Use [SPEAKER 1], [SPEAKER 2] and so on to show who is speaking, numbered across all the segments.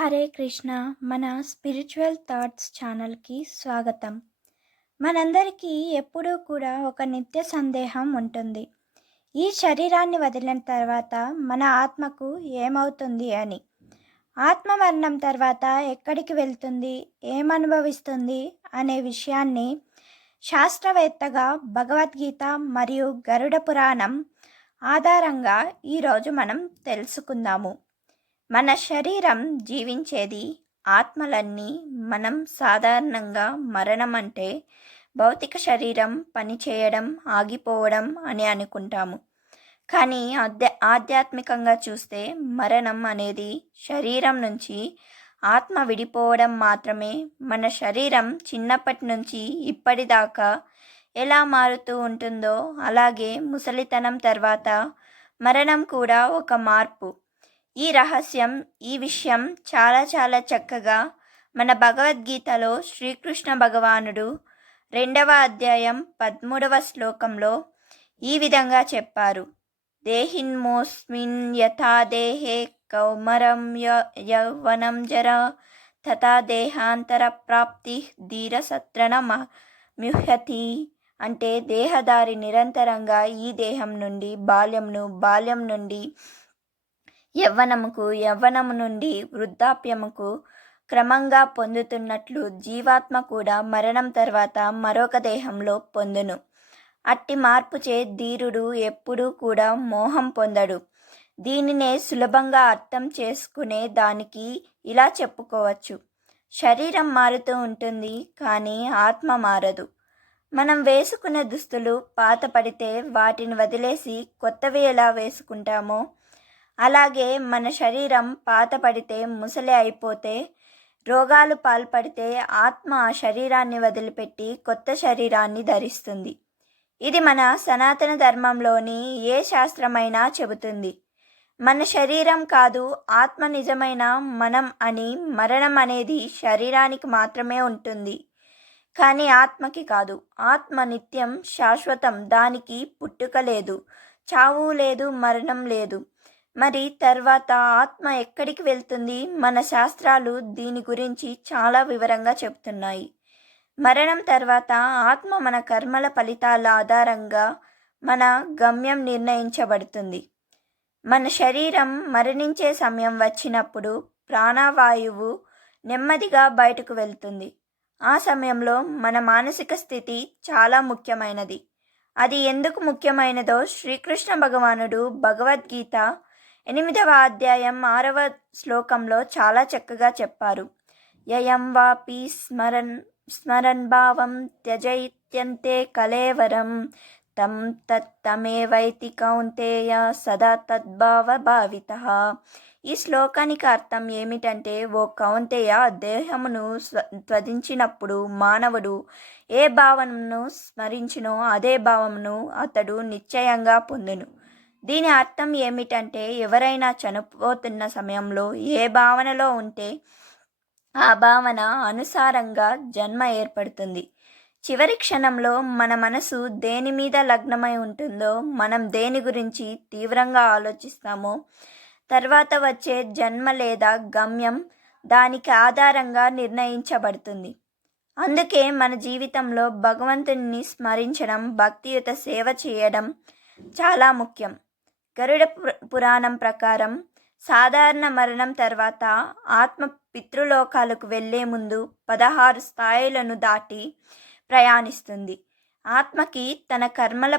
[SPEAKER 1] హరే కృష్ణ మన spiritual thoughts ఛానల్కి స్వాగతం. మనందరికీ ఎప్పుడూ కూడా ఒక నిత్య సందేహం ఉంటుంది. ఈ శరీరాన్ని వదిలిన తర్వాత మన ఆత్మకు ఏమవుతుంది అని. ఆత్మ మరణం తర్వాత ఎక్కడికి వెళ్తుంది ఏమనుభవిస్తుంది అనే విషయాన్ని శాస్త్రవేత్తగా భగవద్గీత మరియు గరుడ పురాణం ఆధారంగా ఈరోజు మనం తెలుసుకుందాము. మన శరీరం జీవించేది ఆత్మలన్నీ మనం సాధారణంగా మరణం అంటే భౌతిక శరీరం పనిచేయడం ఆగిపోవడం అని అనుకుంటాము. కానీ అధ్య ఆధ్యాత్మికంగా చూస్తే మరణం అనేది శరీరం నుంచి ఆత్మ విడిపోవడం మాత్రమే మన శరీరం చిన్నప్పటి నుంచి ఇప్పటిదాకా ఎలా మారుతూ ఉంటుందో అలాగే ముసలితనం తర్వాత మరణం కూడా ఒక మార్పు. ఈ రహస్యం ఈ విషయం చాలా చాలా చక్కగా మన భగవద్గీతలో శ్రీకృష్ణ భగవానుడు రెండవ అధ్యాయం పదమూడవ శ్లోకంలో ఈ విధంగా చెప్పారు. దేహిన్మోస్మిన్ యథా దేహే కౌమరం యౌవనం జర తథా దేహాంతర ప్రాప్తి ధీరసత్రణ మ్యుహతి అంటే దేహదారి నిరంతరంగా ఈ దేహం నుండి బాల్యంను బాల్యం నుండి యవ్వనముకు యవ్వనము నుండి వృద్ధాప్యముకు క్రమంగా పొందుతున్నట్లు జీవాత్మ కూడా మరణం తర్వాత మరొక దేహంలో పొందును. అట్టి మార్పుచే ధీరుడు ఎప్పుడూ కూడా మోహం పొందడు. దీనినే సులభంగా అర్థం చేసుకునే దానికి ఇలా చెప్పుకోవచ్చు. శరీరం మారుతూ ఉంటుంది కానీ ఆత్మ మారదు. మనం వేసుకునే దుస్తులు పాత పడితే వాటిని వదిలేసి కొత్తవి ఎలా వేసుకుంటామో అలాగే మన శరీరం పాత పడితే ముసలి అయిపోతే రోగాలు పాల్పడితే ఆత్మ ఆ శరీరాన్ని వదిలిపెట్టి కొత్త శరీరాన్ని ధరిస్తుంది. ఇది మన సనాతన ధర్మంలోని ఏ శాస్త్రమైనా చెబుతుంది. మన శరీరం కాదు ఆత్మ నిజమైన మనం అని మరణం అనేది శరీరానికి మాత్రమే ఉంటుంది. కానీ ఆత్మకి కాదు. ఆత్మ నిత్యం శాశ్వతం దానికి పుట్టుక లేదు చావు లేదు మరణం లేదు. మరి తర్వాత ఆత్మ ఎక్కడికి వెళ్తుంది? మన శాస్త్రాలు దీని గురించి చాలా వివరంగా చెప్తున్నాయి. మరణం తర్వాత ఆత్మ మన కర్మల ఫలితాల ఆధారంగా మన గమ్యం నిర్ణయించబడుతుంది. మన శరీరం మరణించే సమయం వచ్చినప్పుడు ప్రాణవాయువు నెమ్మదిగా బయటకు వెళ్తుంది. ఆ సమయంలో మన మానసిక స్థితి చాలా ముఖ్యమైనది. అది ఎందుకు ముఖ్యమైనదో శ్రీకృష్ణ భగవానుడు భగవద్గీత ఎనిమిదవ అధ్యాయం ఆరవ శ్లోకంలో చాలా చక్కగా చెప్పారు. యయం వాపి స్మరన్ స్మరన్ భావం త్యజైత్యంతే కలేవరం తం తత్తమేవైతి కౌంతేయ సదా తద్భావ భావిత. ఈ శ్లోకానికి అర్థం ఏమిటంటే ఓ కౌంతేయ దేహమును త్వదించినప్పుడు మానవుడు ఏ భావనను స్మరించినో అదే భావమును అతడు నిశ్చయంగా పొందును. దీని అర్థం ఏమిటంటే ఎవరైనా చనిపోతున్న సమయంలో ఏ భావనలో ఉంటే ఆ భావన అనుసారంగా జన్మ ఏర్పడుతుంది. చివరి క్షణంలో మన మనసు దేని మీద లగ్నమై ఉంటుందో మనం దేని గురించి తీవ్రంగా ఆలోచిస్తామో తర్వాత వచ్చే జన్మ లేదా గమ్యం దానికి ఆధారంగా నిర్ణయించబడుతుంది. అందుకే మన జీవితంలో భగవంతుణ్ణి స్మరించడం భక్తియుత సేవ చేయడం చాలా ముఖ్యం. గరుడ పురాణం ప్రకారం సాధారణ మరణం తర్వాత ఆత్మ పితృలోకాలకు వెళ్ళే ముందు పదహారు స్థాయిలను దాటి ప్రయాణిస్తుంది. ఆత్మకి తన కర్మల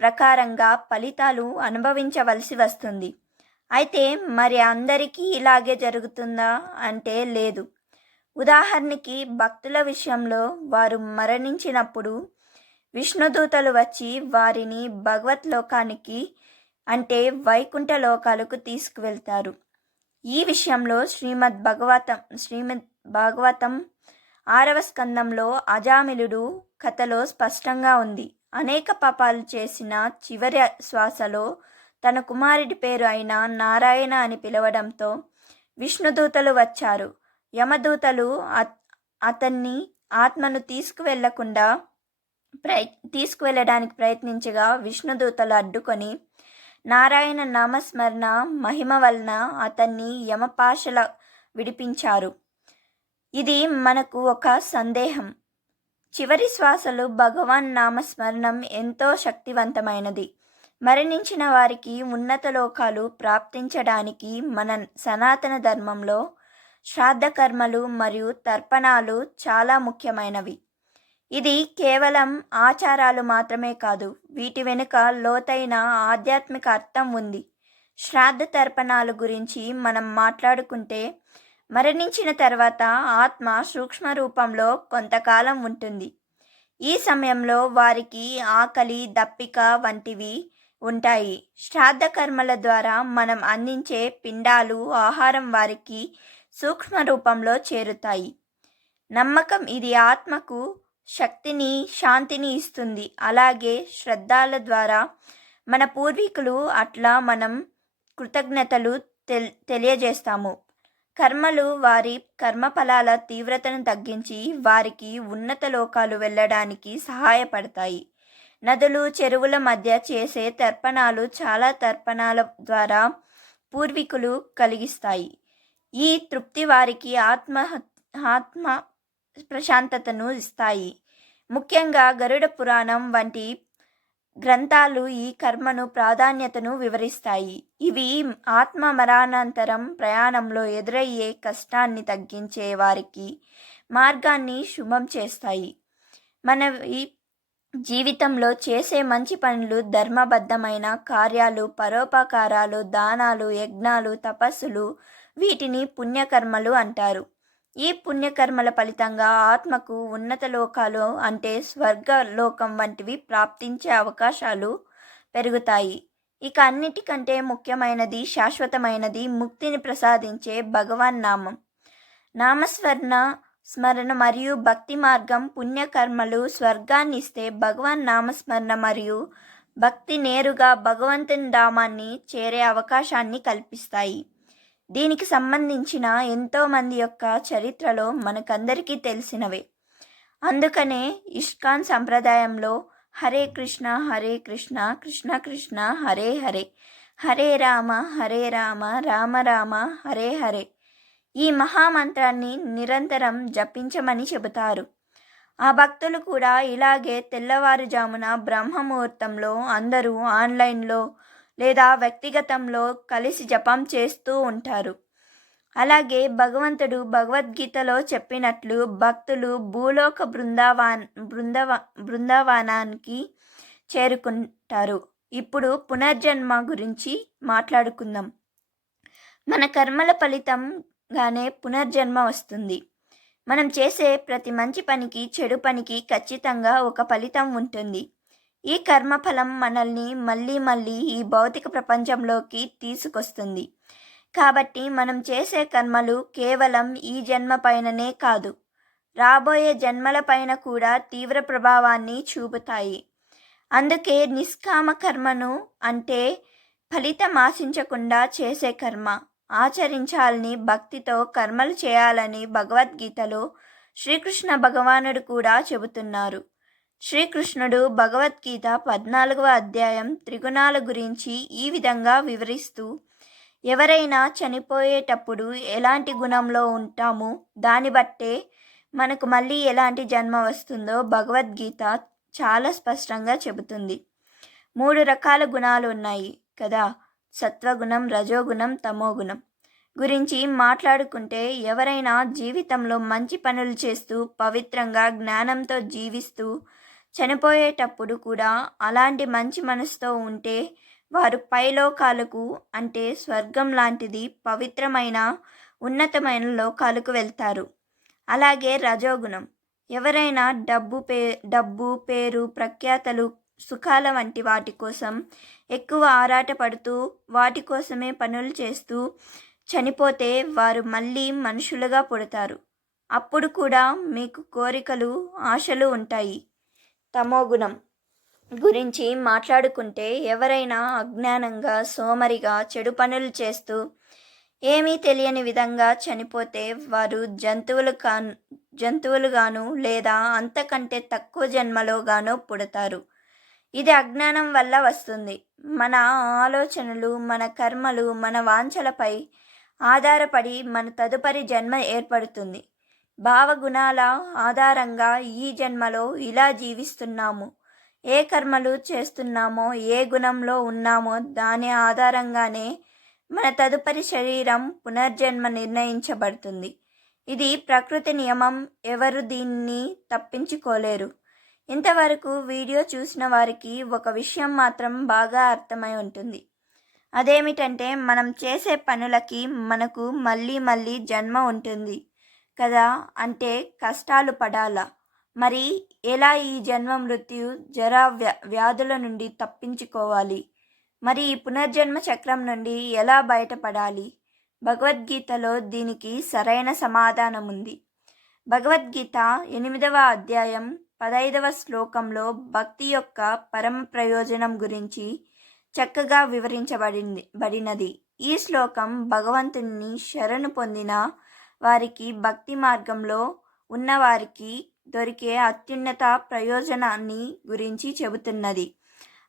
[SPEAKER 1] ప్రకారంగా ఫలితాలు అనుభవించవలసి వస్తుంది. అయితే మరి అందరికీ ఇలాగే జరుగుతుందా అంటే లేదు. ఉదాహరణకి భక్తుల విషయంలో వారు మరణించినప్పుడు విష్ణుదూతలు వచ్చి వారిని భగవత్ లోకానికి అంటే వైకుంఠ లోకాలకు తీసుకువెళ్తారు. ఈ విషయంలో శ్రీమద్ భగవతం శ్రీమద్ భాగవతం ఆరవ స్కందంలో అజామిలుడు కథలో స్పష్టంగా ఉంది. అనేక పాపాలు చేసిన చివరి శ్వాసలో తన కుమారుడి పేరు అయిన నారాయణ అని పిలవడంతో విష్ణుదూతలు వచ్చారు. యమదూతలు అతన్ని ఆత్మను తీసుకువెళ్ళకుండా ప్రయ తీసుకువెళ్ళడానికి ప్రయత్నించగా విష్ణుదూతలు అడ్డుకొని నారాయణ నామస్మరణ మహిమ వలన అతన్ని యమపాశల విడిపించారు. ఇది మనకు ఒక సందేహం. చివరి శ్వాసలు భగవాన్ నామస్మరణం ఎంతో శక్తివంతమైనది. మరణించిన వారికి ఉన్నత లోకాలు ప్రాప్తించడానికి మన సనాతన ధర్మంలో శ్రాద్ధ కర్మలు మరియు తర్పణాలు చాలా ముఖ్యమైనవి. ఇది కేవలం ఆచారాలు మాత్రమే కాదు వీటి వెనుక లోతైన ఆధ్యాత్మిక అర్థం ఉంది. శ్రాద్ధ తర్పణాల గురించి మనం మాట్లాడుకుంటే మరణించిన తర్వాత ఆత్మ సూక్ష్మ రూపంలో కొంతకాలం ఉంటుంది. ఈ సమయంలో వారికి ఆకలి దప్పిక వంటివి ఉంటాయి. శ్రాద్ధ కర్మల ద్వారా మనం అందించే పిండాలు ఆహారం వారికి సూక్ష్మ రూపంలో చేరుతాయి. నమ్మకం ఇది ఆత్మకు శక్తిని శాంతిని ఇస్తుంది. అలాగే శ్రద్ధాల ద్వారా మన పూర్వీకులు అట్లా మనం కృతజ్ఞతలు తెల్ తెలియజేస్తాము. కర్మలు వారి కర్మఫలాల తీవ్రతను తగ్గించి వారికి ఉన్నత లోకాలు వెళ్ళడానికి సహాయపడతాయి. నదులు చెరువుల మధ్య చేసే తర్పణాలు చాలా తర్పణాల ద్వారా పూర్వీకులు కలిగిస్తాయి. ఈ తృప్తి వారికి ఆత్మ ఆత్మ ప్రశాంతతను ఇస్తాయి. ముఖ్యంగా గరుడ పురాణం వంటి గ్రంథాలు ఈ కర్మను ప్రాధాన్యతను వివరిస్తాయి. ఇవి ఆత్మ మరణానంతరం ప్రయాణంలో ఎదురయ్యే కష్టాన్ని తగ్గించే వారికి మార్గాన్ని శుభం చేస్తాయి. మన జీవితంలో చేసే మంచి పనులు ధర్మబద్ధమైన కార్యాలు పరోపకారాలు దానాలు యజ్ఞాలు తపస్సులు వీటిని పుణ్యకర్మలు అంటారు. ఈ పుణ్యకర్మల ఫలితంగా ఆత్మకు ఉన్నత లోకాలు అంటే స్వర్గ లోకం వంటివి ప్రాప్తించే అవకాశాలు పెరుగుతాయి. ఇక అన్నిటికంటే ముఖ్యమైనది శాశ్వతమైనది ముక్తిని ప్రసాదించే భగవాన్ నామం. నామస్మరణ స్మరణ మరియు భక్తి మార్గం పుణ్యకర్మలు స్వర్గాన్ని ఇస్తే భగవాన్ నామస్మరణ మరియు భక్తి నేరుగా భగవంతుని ధామాన్ని చేరే అవకాశాన్ని కల్పిస్తాయి. దీనికి సంబంధించిన ఎంతోమంది యొక్క చరిత్రలో మనకందరికీ తెలిసినవే. అందుకనే ఇష్కాన్ సంప్రదాయంలో హరే కృష్ణ హరే కృష్ణ కృష్ణ కృష్ణ హరే హరే హరే రామ హరే రామ రామ రామ హరే హరే ఈ మహామంత్రాన్ని నిరంతరం జపించమని చెబుతారు. ఆ భక్తులు కూడా ఇలాగే తెల్లవారుజామున బ్రహ్మముహూర్తంలో అందరూ ఆన్లైన్లో లేదా వ్యక్తిగతంలో కలిసి జపం చేస్తూ ఉంటారు. అలాగే భగవంతుడు భగవద్గీతలో చెప్పినట్లు భక్తులు భూలోక బృందావాన్ బృందవా బృందావనానికి చేరుకుంటారు. ఇప్పుడు పునర్జన్మ గురించి మాట్లాడుకుందాం. మన కర్మల ఫలితంగానే పునర్జన్మ వస్తుంది. మనం చేసే ప్రతి మంచి పనికి చెడు పనికి ఖచ్చితంగా ఒక ఫలితం ఉంటుంది. ఈ కర్మఫలం మనల్ని మళ్ళీ మళ్ళీ ఈ భౌతిక ప్రపంచంలోకి తీసుకొస్తుంది. కాబట్టి మనం చేసే కర్మలు కేవలం ఈ జన్మ పైననే కాదు రాబోయే జన్మల పైన కూడా తీవ్ర ప్రభావాన్ని చూపుతాయి. అందుకే నిష్కామ కర్మను అంటే ఫలితం ఆశించకుండా చేసే కర్మ ఆచరించాలని భక్తితో కర్మలు చేయాలని భగవద్గీతలో శ్రీకృష్ణ భగవానుడు కూడా చెబుతున్నారు. శ్రీకృష్ణుడు భగవద్గీత పద్నాలుగవ అధ్యాయం త్రిగుణాల గురించి ఈ విధంగా వివరిస్తూ ఎవరైనా చనిపోయేటప్పుడు ఎలాంటి గుణంలో ఉంటామో? దాన్ని బట్టే మనకు మళ్ళీ ఎలాంటి జన్మ వస్తుందో భగవద్గీత చాలా స్పష్టంగా చెబుతుంది. మూడు రకాల గుణాలు ఉన్నాయి కదా? సత్వగుణం రజోగుణం తమోగుణం. గురించి మాట్లాడుకుంటే ఎవరైనా జీవితంలో మంచి పనులు చేస్తూ పవిత్రంగా జ్ఞానంతో జీవిస్తూ చనిపోయేటప్పుడు కూడా అలాంటి మంచి మనసుతో ఉంటే వారు పైలోకాలకు అంటే స్వర్గం లాంటిది పవిత్రమైన ఉన్నతమైన లోకాలకు వెళ్తారు. అలాగే రజోగుణం. ఎవరైనా డబ్బు పే డబ్బు పేరు ప్రఖ్యాతలు సుఖాల వంటి వాటి కోసం ఎక్కువ ఆరాటపడుతూ వాటి కోసమే పనులు చేస్తూ చనిపోతే వారు మళ్ళీ మనుషులుగా పుడతారు. అప్పుడు కూడా మీకు కోరికలు ఆశలు ఉంటాయి. తమోగుణం గురించి మాట్లాడుకుంటే ఎవరైనా అజ్ఞానంగా సోమరిగా చెడు పనులు చేస్తూ ఏమీ తెలియని విధంగా చనిపోతే వారు జంతువులు కా జంతువులుగాను లేదా అంతకంటే తక్కువ జన్మలోగానో పుడతారు. ఇది అజ్ఞానం వల్ల వస్తుంది. మన ఆలోచనలు మన కర్మలు మన వాంఛలపై ఆధారపడి మన తదుపరి జన్మ ఏర్పడుతుంది. భావగుణాల ఆధారంగా ఈ జన్మలో ఇలా జీవిస్తున్నాము. ఏ కర్మలు చేస్తున్నామో ఏ గుణంలో ఉన్నామో దాని ఆధారంగానే మన తదుపరి శరీరం పునర్జన్మ నిర్ణయించబడుతుంది. ఇది ప్రకృతి నియమం ఎవరు దీన్ని తప్పించుకోలేరు. ఇంతవరకు వీడియో చూసిన వారికి ఒక విషయం మాత్రం బాగా అర్థమై ఉంటుంది. అదేమిటంటే మనం చేసే పనులకి మనకు మళ్ళీ మళ్ళీ జన్మ ఉంటుంది. కదా? అంటే కష్టాలు పడాలా? మరి ఎలా ఈ జన్మ మృత్యు జరా వ్యా వ్యాధుల నుండి తప్పించుకోవాలి? మరి ఈ పునర్జన్మ చక్రం నుండి ఎలా బయటపడాలి? భగవద్గీతలో దీనికి సరైన సమాధానం ఉంది. భగవద్గీత ఎనిమిదవ అధ్యాయం పదైదవ శ్లోకంలో భక్తి యొక్క పరమ ప్రయోజనం గురించి చక్కగా వివరించబడింది బడినది. ఈ శ్లోకం భగవంతుని శరణు పొందిన వారికి భక్తి మార్గంలో ఉన్నవారికి దొరికే అత్యున్నత ప్రయోజనాన్ని గురించి చెబుతున్నది.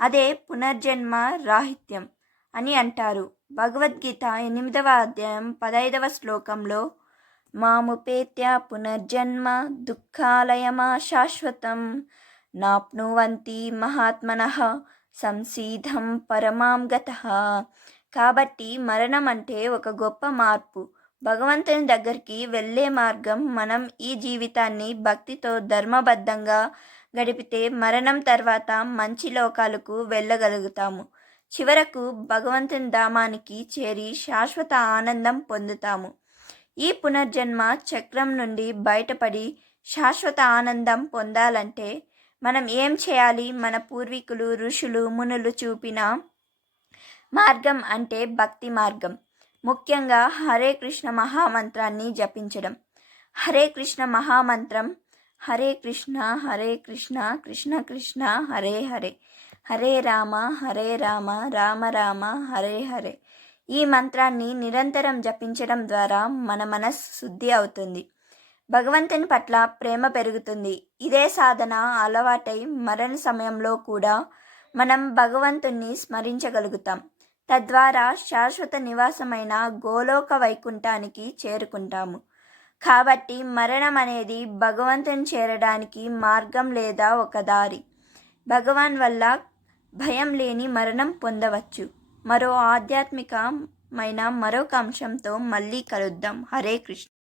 [SPEAKER 1] అదే పునర్జన్మ రాహిత్యం అని అంటారు. భగవద్గీత ఎనిమిదవ అధ్యాయం పదైదవ శ్లోకంలో మాముపేత్య పునర్జన్మ దుఃఖాలయమా శాశ్వతం? నాప్నువంతి మహాత్మన సంసీధం పరమాం గత. కాబట్టి మరణం అంటే ఒక గొప్ప మార్పు. భగవంతుని దగ్గరికి వెళ్ళే మార్గం మనం ఈ జీవితాన్ని భక్తితో ధర్మబద్ధంగా గడిపితే మరణం తర్వాత మంచి లోకాలకు వెళ్ళగలుగుతాము. చివరకు భగవంతుని ధామానికి చేరి శాశ్వత ఆనందం పొందుతాము. ఈ పునర్జన్మ చక్రం నుండి బయటపడి శాశ్వత ఆనందం పొందాలంటే మనం ఏం చేయాలి? మన పూర్వీకులు ఋషులు మునులు చూపిన మార్గం అంటే భక్తి మార్గం. ముఖ్యంగా హరే కృష్ణ మహామంత్రాన్ని జపించడం. హరే కృష్ణ మహామంత్రం హరే కృష్ణ హరే కృష్ణ కృష్ణ కృష్ణ హరే హరే. హరే రామ హరే రామ రామ రామ హరే హరే. ఈ మంత్రాన్ని నిరంతరం జపించడం ద్వారా మన మనస్సు శుద్ధి అవుతుంది. భగవంతుని పట్ల ప్రేమ పెరుగుతుంది. ఇదే సాధన అలవాటై మరణ సమయంలో కూడా మనం భగవంతుణ్ణి స్మరించగలుగుతాం. తద్వారా శాశ్వత నివాసమైన గోలోక వైకుంఠానికి చేరుకుంటాము. కాబట్టి మరణం అనేది భగవంతుని చేరడానికి మార్గం లేదా ఒక దారి. భగవాన్ వల్ల భయం లేని మరణం పొందవచ్చు. మరో ఆధ్యాత్మికమైన మరొక అంశంతో మళ్ళీ కలుద్దాం. హరే కృష్ణ.